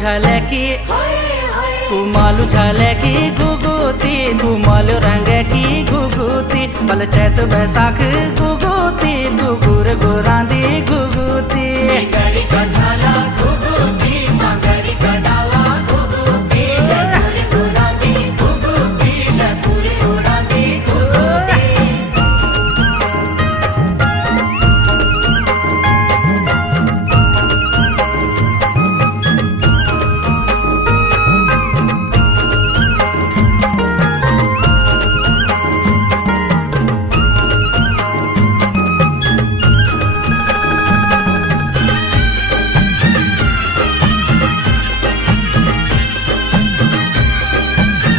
झाले की कुमालू झाले की गुगुती कुमालू रंग की गुगुती बल चैत बैसाख